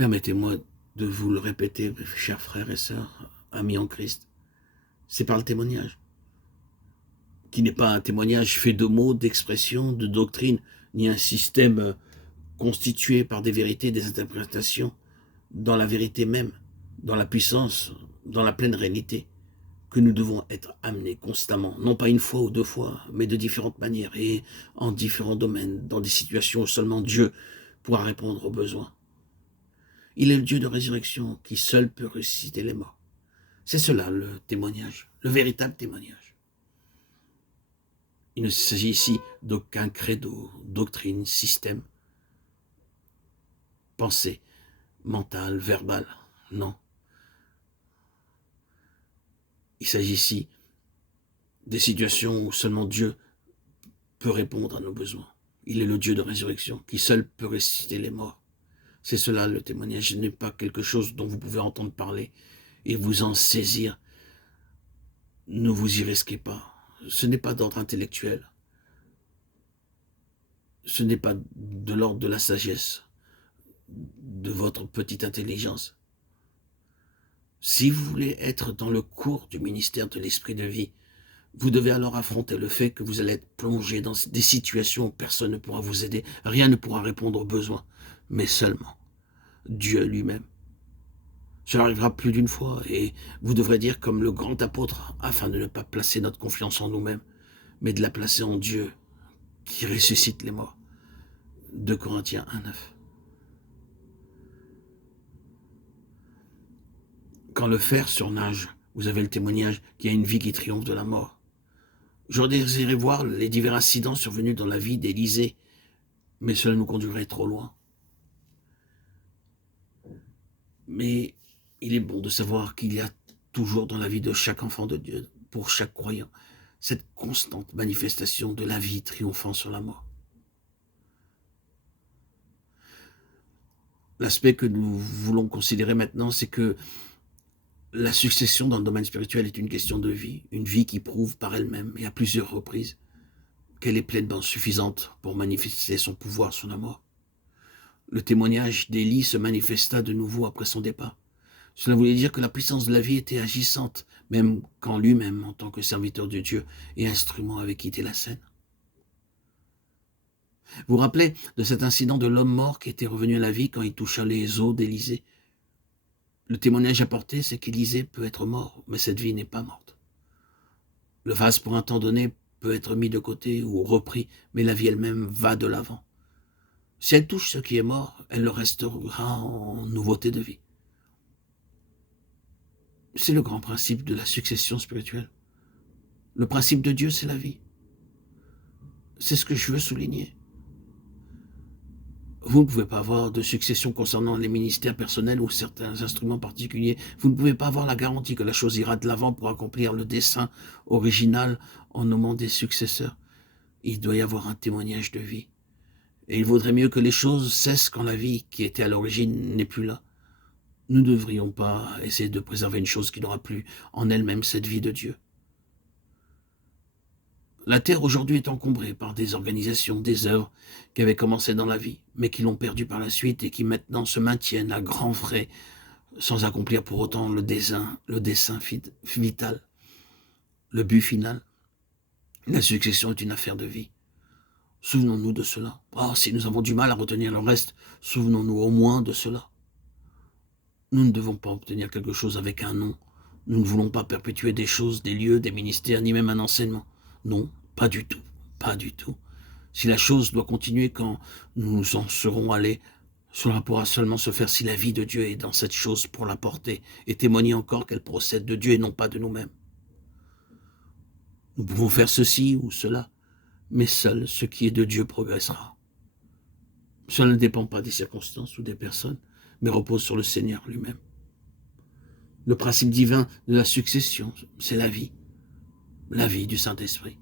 Permettez-moi de vous le répéter, chers frères et sœurs, amis en Christ. C'est par le témoignage, qui n'est pas un témoignage fait de mots, d'expressions, de doctrines, ni un système constitué par des vérités, des interprétations, dans la vérité même, dans la puissance, dans la pleine réalité, que nous devons être amenés constamment, non pas une fois ou deux fois, mais de différentes manières et en différents domaines, dans des situations où seulement Dieu pourra répondre aux besoins. Il est le Dieu de résurrection qui seul peut ressusciter les morts. C'est cela le témoignage, le véritable témoignage. Il ne s'agit ici d'aucun credo, doctrine, système, pensée, mentale, verbale, non. Il s'agit ici des situations où seulement Dieu peut répondre à nos besoins. Il est le Dieu de résurrection qui seul peut ressusciter les morts. C'est cela le témoignage, ce n'est pas quelque chose dont vous pouvez entendre parler et vous en saisir. Ne vous y risquez pas. Ce n'est pas d'ordre intellectuel. Ce n'est pas de l'ordre de la sagesse, de votre petite intelligence. Si vous voulez être dans le cours du ministère de l'Esprit de vie, vous devez alors affronter le fait que vous allez être plongé dans des situations où personne ne pourra vous aider, rien ne pourra répondre aux besoins, mais seulement Dieu lui-même. Cela arrivera plus d'une fois et vous devrez dire comme le grand apôtre, afin de ne pas placer notre confiance en nous-mêmes, mais de la placer en Dieu qui ressuscite les morts. 2 Corinthiens 1,9. Quand le fer surnage, vous avez le témoignage qu'il y a une vie qui triomphe de la mort. J'aurais désiré voir les divers incidents survenus dans la vie d'Élisée, mais cela nous conduirait trop loin. Mais il est bon de savoir qu'il y a toujours dans la vie de chaque enfant de Dieu, pour chaque croyant, cette constante manifestation de la vie triomphant sur la mort. L'aspect que nous voulons considérer maintenant, c'est que la succession dans le domaine spirituel est une question de vie, une vie qui prouve par elle-même et à plusieurs reprises qu'elle est pleinement suffisante pour manifester son pouvoir sur la mort. Le témoignage d'Élie se manifesta de nouveau après son départ. Cela voulait dire que la puissance de la vie était agissante, même quand lui-même, en tant que serviteur de Dieu et instrument, avait quitté la scène. Vous vous rappelez de cet incident de l'homme mort qui était revenu à la vie quand il toucha les os d'Élisée? Le témoignage apporté, c'est qu'Élisée peut être mort, mais cette vie n'est pas morte. Le vase, pour un temps donné, peut être mis de côté ou repris, mais la vie elle-même va de l'avant. Si elle touche ce qui est mort, elle le restaurera en nouveauté de vie. C'est le grand principe de la succession spirituelle. Le principe de Dieu, c'est la vie. C'est ce que je veux souligner. Vous ne pouvez pas avoir de succession concernant les ministères personnels ou certains instruments particuliers. Vous ne pouvez pas avoir la garantie que la chose ira de l'avant pour accomplir le dessein original en nommant des successeurs. Il doit y avoir un témoignage de vie. Et il vaudrait mieux que les choses cessent quand la vie qui était à l'origine n'est plus là. Nous ne devrions pas essayer de préserver une chose qui n'aura plus en elle-même cette vie de Dieu. La terre aujourd'hui est encombrée par des organisations, des œuvres qui avaient commencé dans la vie, mais qui l'ont perdue par la suite et qui maintenant se maintiennent à grands frais, sans accomplir pour autant le dessein vital, le but final. La succession est une affaire de vie. Souvenons-nous de cela. Oh, si nous avons du mal à retenir le reste, souvenons-nous au moins de cela. Nous ne devons pas obtenir quelque chose avec un nom. Nous ne voulons pas perpétuer des choses, des lieux, des ministères, ni même un enseignement. Non, pas du tout, pas du tout. Si la chose doit continuer quand nous en serons allés, cela pourra seulement se faire si la vie de Dieu est dans cette chose pour la porter et témoigner encore qu'elle procède de Dieu et non pas de nous-mêmes. Nous pouvons faire ceci ou cela, mais seul ce qui est de Dieu progressera. Cela ne dépend pas des circonstances ou des personnes, mais repose sur le Seigneur lui-même. Le principe divin de la succession, c'est la vie du Saint-Esprit.